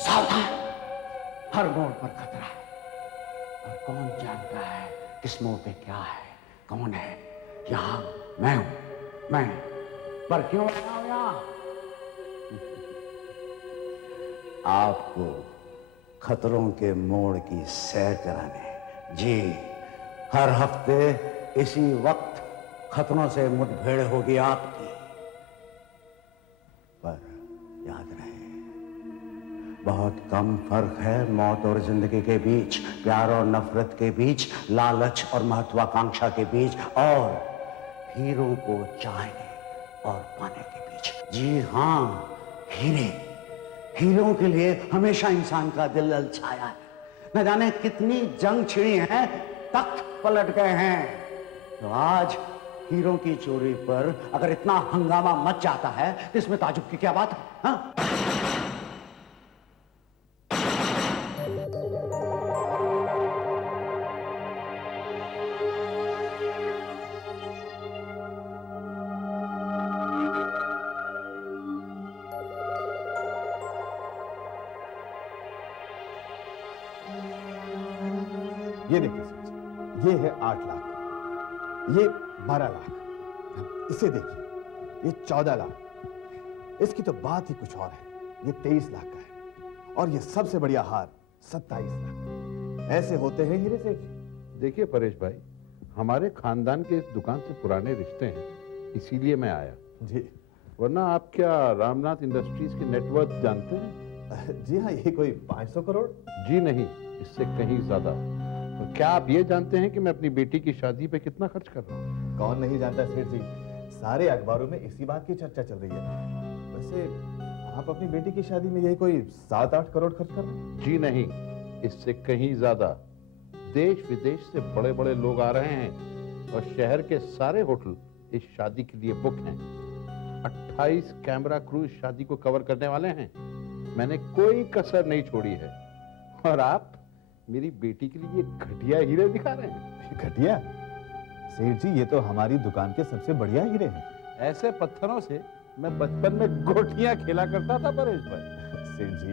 सावधान, हर मोड़ पर खतरा है और कौन जानता है किस मोड़ पे क्या है, कौन है। यहां मैं हूं, मैं। पर क्यों आया हूं यहां? आपको खतरों के मोड़ की सैर कराने। जी, हर हफ्ते इसी वक्त खतरों से मुठभेड़ होगी आपकी। पर याद रहे, बहुत कम फर्क है मौत और जिंदगी के बीच, प्यार और नफरत के बीच, लालच और महत्वाकांक्षा के बीच, और हीरों को चाहने और पाने के बीच। जी हां, हीरे। हीरों के लिए हमेशा इंसान का दिल ललचाया है। न जाने कितनी जंग छिड़ी हैं, तख्त पलट गए हैं। तो आज हीरों की चोरी पर अगर इतना हंगामा मच जाता है तो इसमें ताजुब की क्या बात है? हाँ? ये देखिए सर, ये है 8 लाख, ये 12 लाख, इसे देखिए, ये 14 लाख, इसकी तो बात ही कुछ और है, ये 23 लाख का है, और ये सबसे बढ़िया हार 27 लाख। ऐसे होते हैं हीरे सेठ। देखिए परेश भाई, हमारे खानदान के इस दुकान से पुराने रिश्ते हैं, इसीलिए मैं आया जी। वरना आप क्या रामनाथ इंडस्ट्रीज की नेटवर्थ जानते हैं? जी हाँ, ये कोई 500 करोड़। जी नहीं, इससे कहीं ज्यादा। तो क्या आप ये जानते हैं कि मैं अपनी बेटी की शादी पे कितना खर्च कर रहा हूँ? कौन नहीं जानता सेठ जी, सारे अखबारों में इसी बात की चर्चा चल रही है। वैसे आप अपनी बेटी की शादी में यही कोई 7-8 करोड़ खर्च कर रहे हैं? जी नहीं, इससे कहीं ज्यादा। देश विदेश से बड़े बड़े लोग आ रहे हैं और शहर के सारे होटल इस शादी के लिए बुक हैं। 28 कैमरा क्रू इस शादी को कवर करने वाले हैं। मैंने कोई कसर नहीं छोड़ी है। और आप मेरी बेटी के लिए घटिया हीरे दिखा रहे हैं। घटिया? सेठ जी, ये तो हमारी दुकान के सबसे बढ़िया हीरे हैं। ऐसे पत्थरों से मैं बचपन में गोटियां खेला करता था परेश भाई। सेठ जी,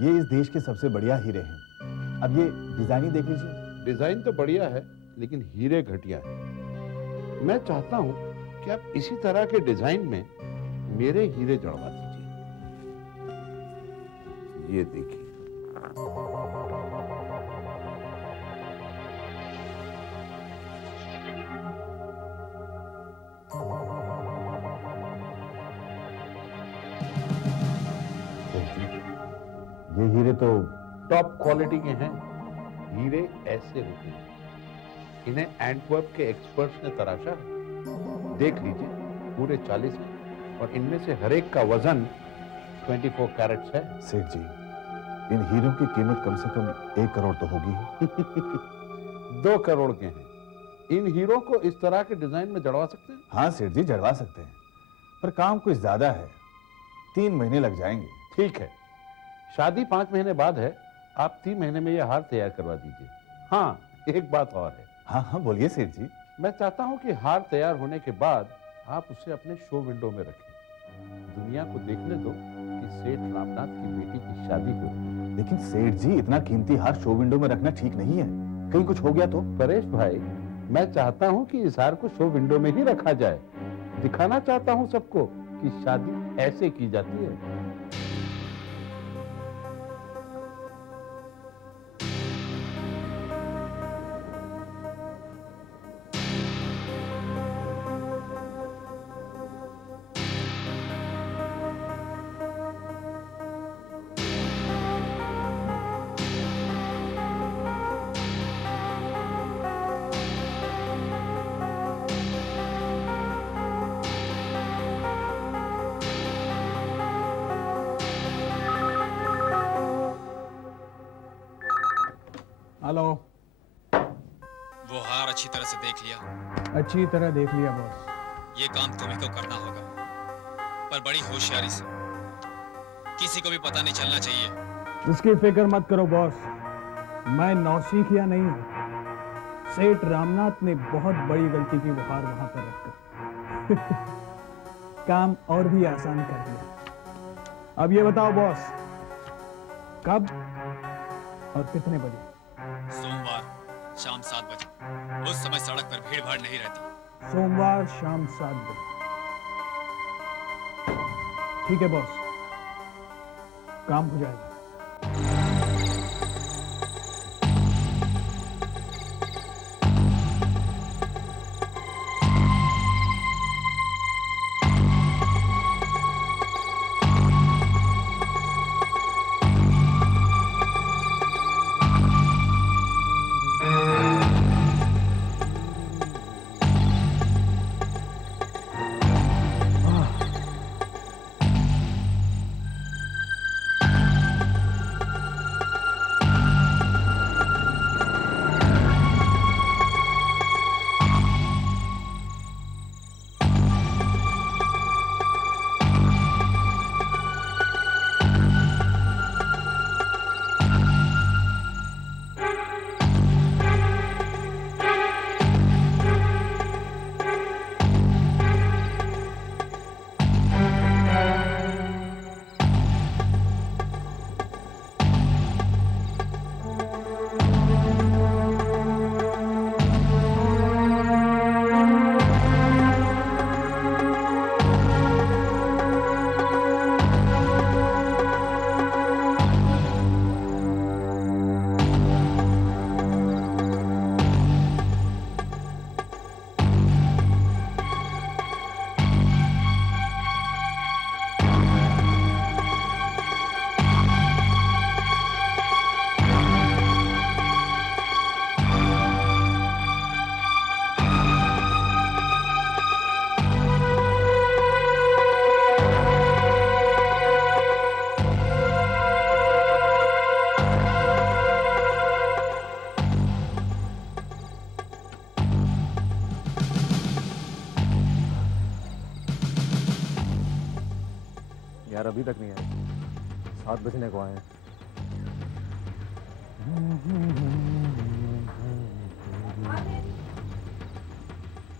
ये इस देश के सबसे बढ़िया हीरे हैं। अब ये डिजाइन ही देख लीजिए। डिजाइन तो बढ़िया है, लेकिन हीरे घटिया है। मैं चाहता हूं कि आप इसी तरह के डिजाइन में मेरे हीरे जड़वा दीजिए। ये देखिए। ये हीरे तो टॉप क्वालिटी के हैं। हीरे ऐसे होते हैं, इन्हें एंटवर्प के एक्सपर्ट्स ने तराशा है। देख लीजिए, पूरे 40 हैं और इनमें से हर एक का वजन 24 कैरेट्स है। सेठ जी, इन हीरों की कीमत कम से कम 1 करोड़ तो होगी ही। 2 करोड़ के हैं। इन हीरों को इस तरह के डिजाइन में जड़वा सकते हैं? हाँ सेठ जी, जड़वा सकते हैं, पर काम कुछ ज्यादा है। 3 महीने लग जाएंगे। ठीक है, शादी 5 महीने बाद है। आप 3 महीने में यह हार तैयार करवा दीजिए। हाँ, एक बात और है। हाँ हाँ, बोलिए सेठ जी। मैं चाहता हूं कि हार तैयार होने के बाद आप उसे अपने शो विंडो में रखें। दुनिया को देखने दो कि सेठ रामनाथ की बेटी की शादी हो। लेकिन सेठ जी, इतना कीमती हार शो विंडो में रखना ठीक नहीं है। कहीं कुछ हो गया तो? परेश भाई, मैं चाहता हूं कि इस हार को शो विंडो में ही रखा जाए। दिखाना चाहता हूं सबको कि शादी ऐसे की जाती है। हेलो। वो हार अच्छी तरह से देख लिया? अच्छी तरह देख लिया बॉस। ये काम तुम्ही को करना होगा, पर बड़ी होशियारी से। किसी को भी पता नहीं चलना चाहिए। उसकी फिक्र मत करो बॉस, मैं नौसिखिया नहीं हूं। सेठ रामनाथ ने बहुत बड़ी गलती की, वो हार वहां पर रखकर काम और भी आसान कर दिया। अब ये बताओ बॉस, कब और कितने बजे? सोमवार शाम 7 बजे। उस समय सड़क पर भीड़ भाड़ नहीं रहती। सोमवार शाम 7 बजे। ठीक है बॉस, काम हो जाएगा। यार अभी तक नहीं आए, 7 बजने को आए हैं।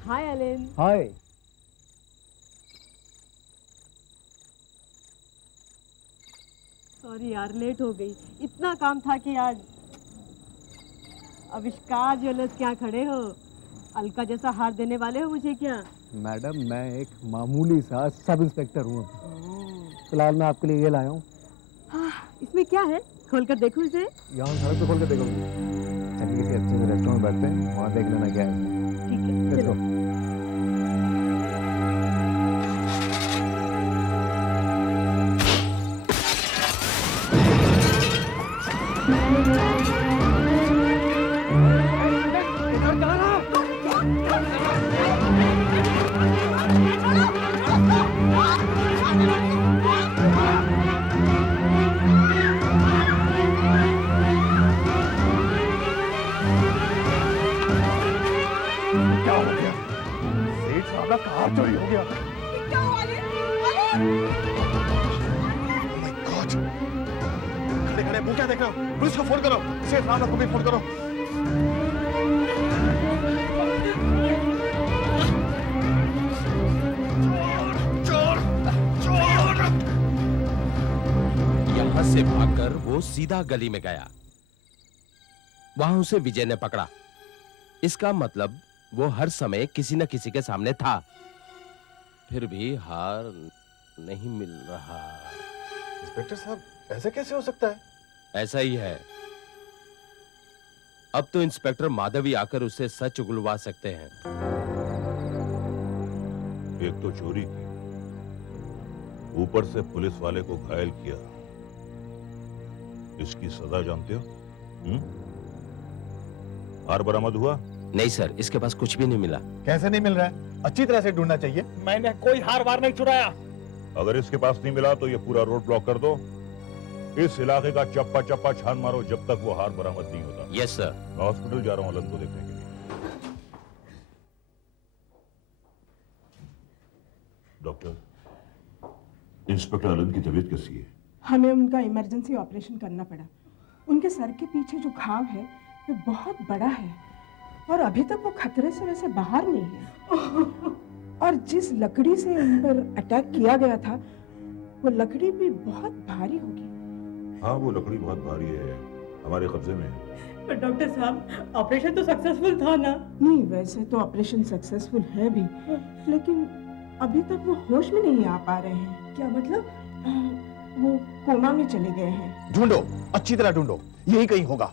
हाय एलेन। हाय। सॉरी यार, लेट हो गई। इतना काम था कि आज। आविष्कार ज्वेलर्स क्या खड़े हो? अलका जैसा हार देने वाले हो मुझे क्या? मैडम, मैं एक मामूली सा सब इंस्पेक्टर हूँ। फिलहाल मैं आपके लिए ये लाया हूँ। हाँ, इसमें क्या है? खोल कर देखूं इसे? यहाँ सड़क पे खोल के देखोगे? चलिए किसी अच्छे से रेस्टोरेंट में बैठते हैं, वहाँ देख लेना क्या है। ठीक है, Let's चलो। go। क्या हो गया? सेठ साहब का कार चोरी हो गया। क्या हुआ एलेन? Oh my God! खड़े खड़े मुंह क्या देख रहे हो? पुलिस को फोन करो, सेठ रामनाथ को भी फोन करो। यहाँ से भागकर वो सीधा गली में गया। वहां उसे विजय ने पकड़ा। इसका मतलब वो हर समय किसी न किसी के सामने था। फिर भी हार नहीं मिल रहा। इंस्पेक्टर साहब, ऐसे कैसे हो सकता है? ऐसा ही है। अब तो इंस्पेक्टर माधवी आकर उसे सच उगलवा सकते हैं। एक तो चोरी की, ऊपर से पुलिस वाले को घायल किया। इसकी सजा जानते हो? हार बरामद हुआ? नहीं सर, इसके पास कुछ भी नहीं मिला। कैसे नहीं मिल रहा है? अच्छी तरह से ढूंढना चाहिए। मैंने कोई हार वार नहीं चुराया। अगर इसके पास नहीं मिला तो ये पूरा रोड ब्लॉक कर दो। इस इलाके का चप्पा चप्पा छान मारो जब तक वो हार बरामद नहीं होता। Yes sir. मैं हॉस्पिटल जा रहा हूं अलन को देखने के लिए। डॉक्टर, इंस्पेक्टर अलन की तबीयत कैसी है? हमें उनका इमरजेंसी ऑपरेशन करना पड़ा। उनके सर के पीछे जो घाव है वो बहुत बड़ा है और अभी तक वो खतरे से वैसे बाहर नहीं है। और जिस लकड़ी से उन पर अटैक किया गया था वो लकड़ी भी बहुत भारी होगी। हाँ, वो लकड़ी बहुत भारी है, हमारे कब्जे में है। पर डॉक्टर साहब ऑपरेशन तो सक्सेसफुल था ना? नहीं, वैसे तो ऑपरेशन सक्सेसफुल है भी, लेकिन अभी तक वो होश में नहीं आ पा रहे हैं। क्या मतलब? वो कोमा में चले गए हैं। ढूंढो, अच्छी तरह ढूंढो, यही कहीं होगा।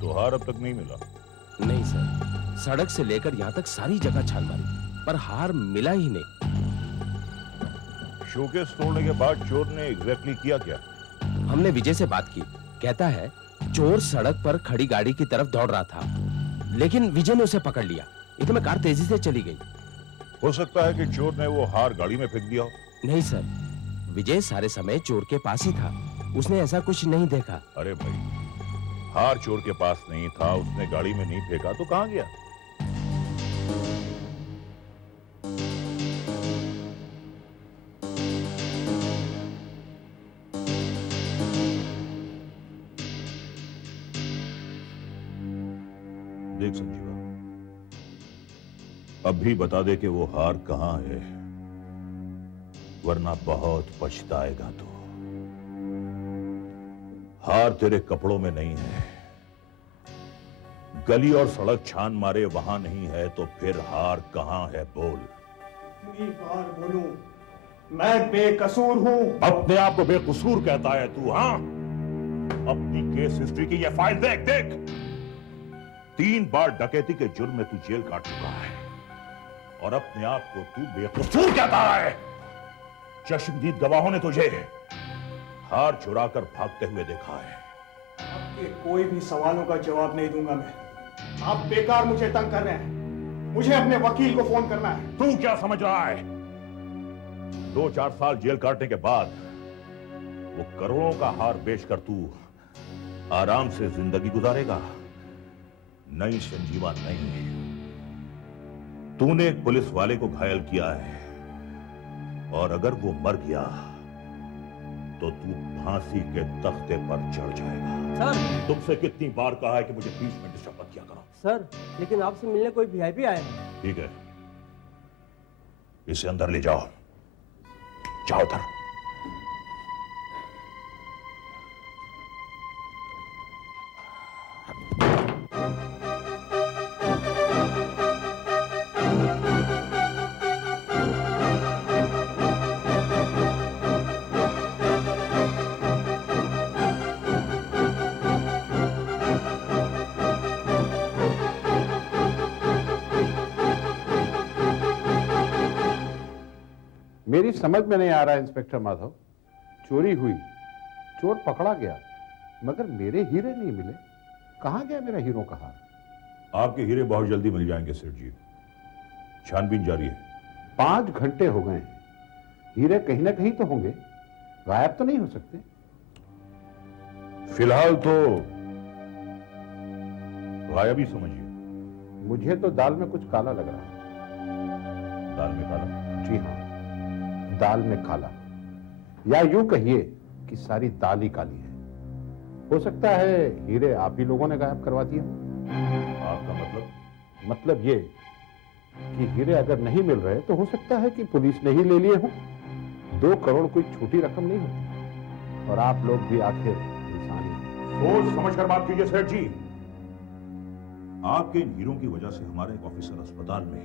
तो हार अब तक नहीं मिला। नहीं सर, सड़क से लेकर यहाँ तक सारी जगह छान मारी पर हार मिला ही नहीं। शोकेस तोड़ने के बाद चोर ने एग्जैक्टली किया क्या? हमने विजय से बात की, कहता है चोर सड़क पर खड़ी गाड़ी की तरफ दौड़ रहा था, लेकिन विजय ने उसे पकड़ लिया। इतने में कार तेजी से चली गई। हो सकता है कि चोर ने वो हार गाड़ी में फेंक दिया हो। नहीं सर, विजय सारे समय चोर के पास ही था, उसने ऐसा कुछ नहीं देखा। अरे भाई, हार चोर के पास नहीं था, उसने गाड़ी में नहीं फेंका तो कहां गया? देख संजीवा, अब भी बता दे कि वो हार कहां है, वरना बहुत पछताएगा तू। हार तेरे कपड़ों में नहीं है, गली और सड़क छान मारे वहां नहीं है, तो फिर हार कहां है? बोल। कितनी बार बोलूं, मैं बेकसूर हूं। अपने आप को बेकसूर कहता है तू? हाँ, अपनी केस हिस्ट्री की ये फाइल देख देख। 3 बार डकैती के जुर्म में तू जेल काट चुका है और अपने आप को तू बेकसूर कहता है। चश्मदीद गवाहों ने तुझे हार चुराकर भागते हुए देखा है। आपके कोई भी सवालों का जवाब नहीं दूंगा मैं। आप बेकार मुझे तंग कर रहे हैं। मुझे अपने वकील को फोन करना है। तू क्या समझ रहा है? 2-4 साल जेल काटने के बाद वो करोड़ों का हार बेचकर तू आराम से जिंदगी गुजारेगा? नहीं संजीवा, नहीं। तूने एक पुलिस वाले को घायल किया है और अगर वो मर गया तो तू फांसी के तख्ते पर चढ़ जाएगा। सर, तुमसे कितनी बार कहा है कि मुझे बीच में डिस्टर्ब मत किया करो। सर, लेकिन आपसे मिलने कोई वीआईपी आया है। ठीक है, इसे अंदर ले जाओ। जाओ उधर। मेरी समझ में नहीं आ रहा इंस्पेक्टर माधव, चोरी हुई, चोर पकड़ा गया, मगर मेरे हीरे नहीं मिले। कहां गया मेरा हीरो का हार? आपके हीरे बहुत जल्दी मिल जाएंगे सेठ जी, छानबीन जारी है। 5 घंटे हो गए हैं, हीरे कहीं ना कहीं तो होंगे, गायब तो नहीं हो सकते। फिलहाल तो गायब ही समझिए। मुझे तो दाल में कुछ काला लग रहा है। दाल में काला? जी हाँ, दाल में काला, या यूं कहिए कि सारी दाल ही काली है। हो सकता है हीरे आप ही लोगों ने गायब करवा दिए। आपका मतलब? मतलब ये कि हीरे अगर नहीं मिल रहे तो हो सकता है कि पुलिस ने ही ले लिए हों। 2 करोड़ कोई छोटी रकम नहीं होती, और आप लोग भी आखिर इंसान ही। सोच समझकर बात कीजिए सेठ जी। आपके इन हीरों की वजह से हमारा एक ऑफिसर अस्पताल में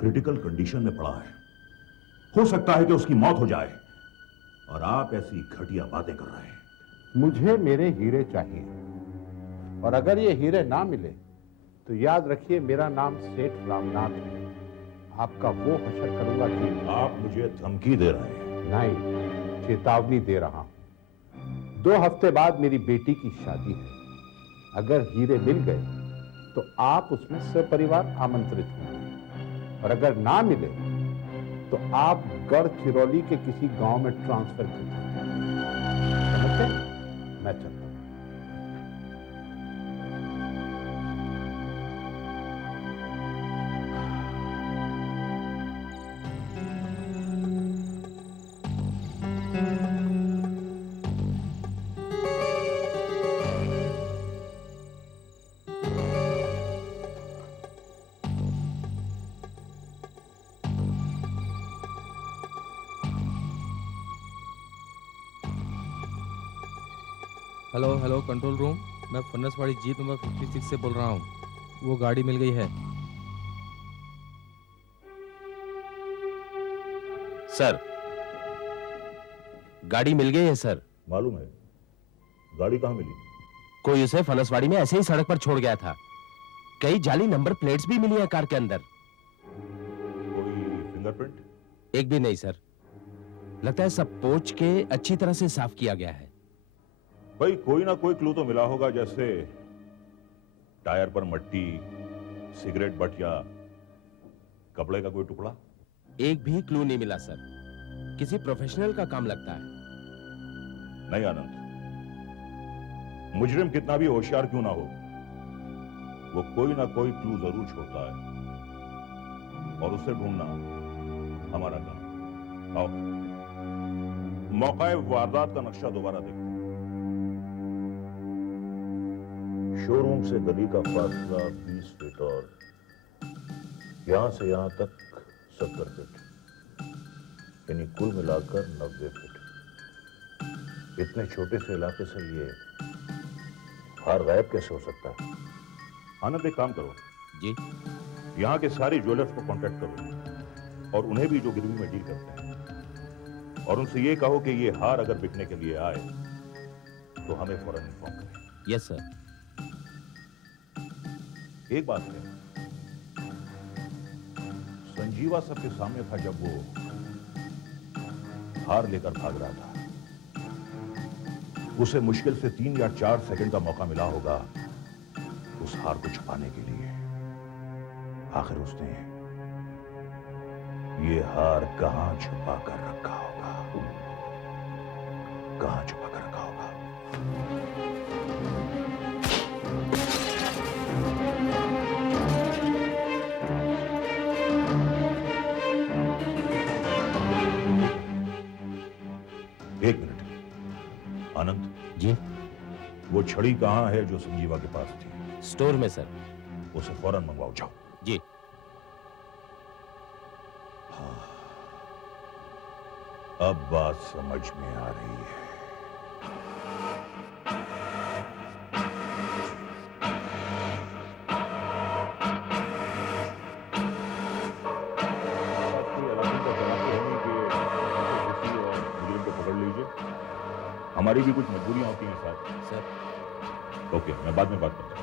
क्रिटिकल कंडीशन में पड़ा है। हो सकता है कि उसकी मौत हो जाए, और आप ऐसी घटिया बातें कर रहे हैं। मुझे मेरे हीरे चाहिए, और अगर ये हीरे ना मिले तो याद रखिए मेरा नाम सेठ रामनाथ है। आपका वो हशर करूंगा कि आप मुझे धमकी दे रहे हैं? नहीं, चेतावनी दे रहा हूं। 2 हफ्ते बाद मेरी बेटी की शादी है। अगर हीरे मिल गए तो आप उसमें सपरिवार आमंत्रित होंगे, और अगर ना मिले तो आप गढ़चिरौली के किसी गांव में ट्रांसफर कर देंगे। समझते? मैं चलता हूं। हेलो हेलो कंट्रोल रूम, मैं फन्नसवाड़ी जीप नंबर 56 से बोल रहा हूँ। वो गाड़ी मिल गई है। सर, गाड़ी मिल गई है सर। मालूम है। गाड़ी कहाँ मिली? कोई उसे फनसवाड़ी में ऐसे ही सड़क पर छोड़ गया था। कई जाली नंबर प्लेट्स भी मिली है कार के अंदर। कोई फिंगरप्रिंट? एक भी नहीं सर। लगता है सब पोंछ के अच्छी तरह से साफ किया गया है। भाई कोई ना कोई क्लू तो मिला होगा, जैसे टायर पर मट्टी, सिगरेट बट या कपड़े का कोई टुकड़ा। एक भी क्लू नहीं मिला सर। किसी प्रोफेशनल का काम लगता है। नहीं आनंद, मुजरिम कितना भी होशियार क्यों ना हो, वो कोई ना कोई क्लू जरूर छोड़ता है और उसे ढूंढना हमारा काम। आओ मौका वारदात का नक्शा दोबारा देखते हैं। शोरूम से गली का फासला 20 फीट और यहां से यहां तक 70 फीट, यानी कुल मिलाकर 90 फीट। इतने छोटे से इलाके से ये हार गायब कैसे हो सकता है? आनंद एक काम करो जी। यहाँ के सारे ज्वेलर्स को कांटेक्ट करो और उन्हें भी जो गिरवी में डील करते हैं, और उनसे ये कहो कि ये हार अगर बिकने के लिए आए तो हमें फौरन इन्फॉर्म करें। Yes sir. एक बात है, संजीवा सबके सामने था जब वो हार लेकर भाग रहा था। उसे मुश्किल से 3 या 4 सेकंड का मौका मिला होगा उस हार को छुपाने के लिए। आखिर उसने ये हार कहां छुपा कर रखा होगा? कहां छुपा कर रखा होगा? एक मिनट आनंद जी। वो छड़ी कहां है जो संजीवा के पास थी? स्टोर में सर। उसे फौरन मंगवाओ, जाओ। जी। हाँ, अब बात समझ में आ रही है। हमारी भी कुछ मजबूरियां होती हैं साहब। सर ओके, मैं बाद में बात करता हूँ।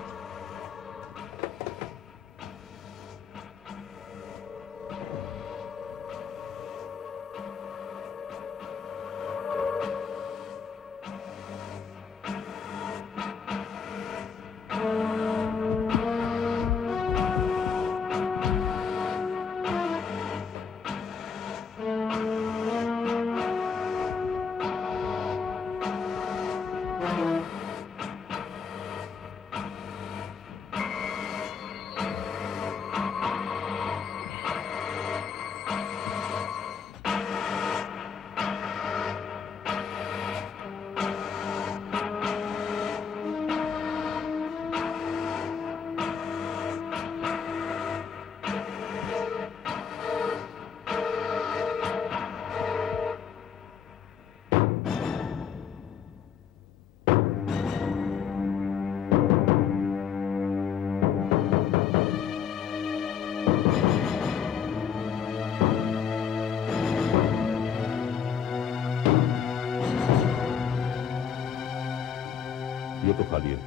ये तो खाली है।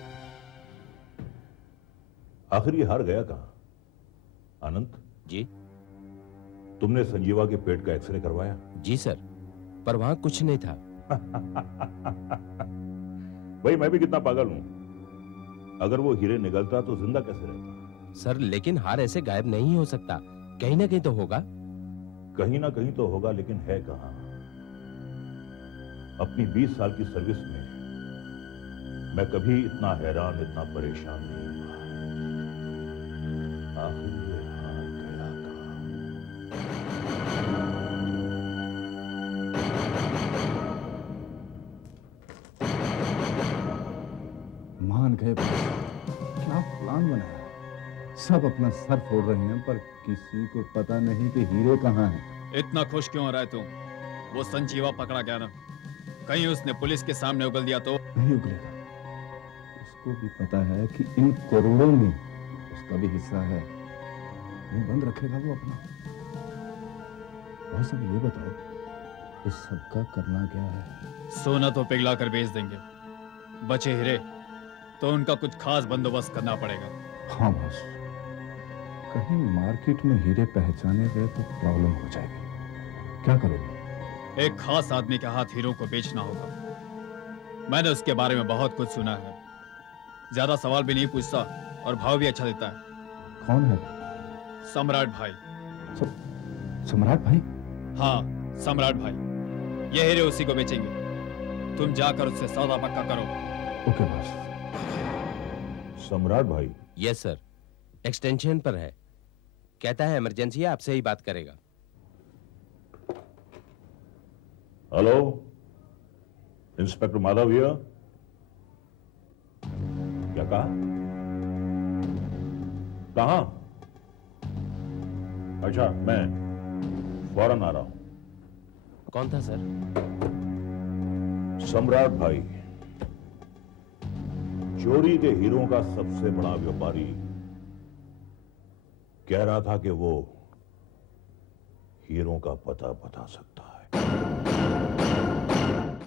आखिर ये हार गया कहां? अनंत जी। तुमने संजीवा के पेट का एक्सरे करवाया? जी सर, पर वहां कुछ नहीं था। भाई मैं भी कितना पागल हूं। अगर वो हीरे निकलता तो जिंदा कैसे रहता? सर लेकिन हार ऐसे गायब नहीं हो सकता। कहीं ना कहीं तो होगा। कहीं ना कहीं तो होगा, लेकिन है कहां? अपनी 20 साल की सर्विस में मैं कभी इतना हैरान, इतना परेशान नहीं हुआ। आखिर ये हार गया कहां? मान गए। क्या प्लान बनाया? सब अपना सर फोड़ रहे हैं, पर किसी को पता नहीं कि हीरे कहाँ हैं। इतना खुश क्यों हो रहा है तुम? वो संजीवा पकड़ा गया ना, कहीं उसने पुलिस के सामने उगल दिया तो? नहीं उगलेगा। उसको भी पता है कि इन करोड़ों में उसका भी हिस्सा है। मुंह बंद रखेगा वो अपना। बस अब ये बताओ, इस सब का करना क्या है? सोना तो पिघला कर बेच देंगे, बचे हीरे तो उनका कुछ खास बंदोबस्त करना पड़ेगा। हाँ बॉस, कहीं मार्केट में हीरे पहचाने गए तो प्रॉब्लम हो जाएगी। क्या करोगे? एक खास आदमी के हाथ हीरो को बेचना होगा। मैंने उसके बारे में बहुत कुछ सुना है। ज्यादा सवाल भी नहीं पूछता और भाव भी अच्छा देता है। कौन है? सम्राट भाई। सम्राट भाई? हाँ, सम्राट भाई। ये हीरे उसी को बेचेंगे। तुम जाकर उससे सौदा पक्का करो। Okay boss. सम्राट भाई? यस सर, एक्सटेंशन पर है। कहता है इमरजेंसी है, आपसे ही बात करेगा। Hello, inspector Madhav here. क्या कहा? कहां? अच्छा, मैं फौरन आ रहा हूं। कौन था सर? सम्राट भाई, चोरी के हीरों का सबसे बड़ा व्यापारी, कह रहा था कि वो हीरों का पता बता सकता है।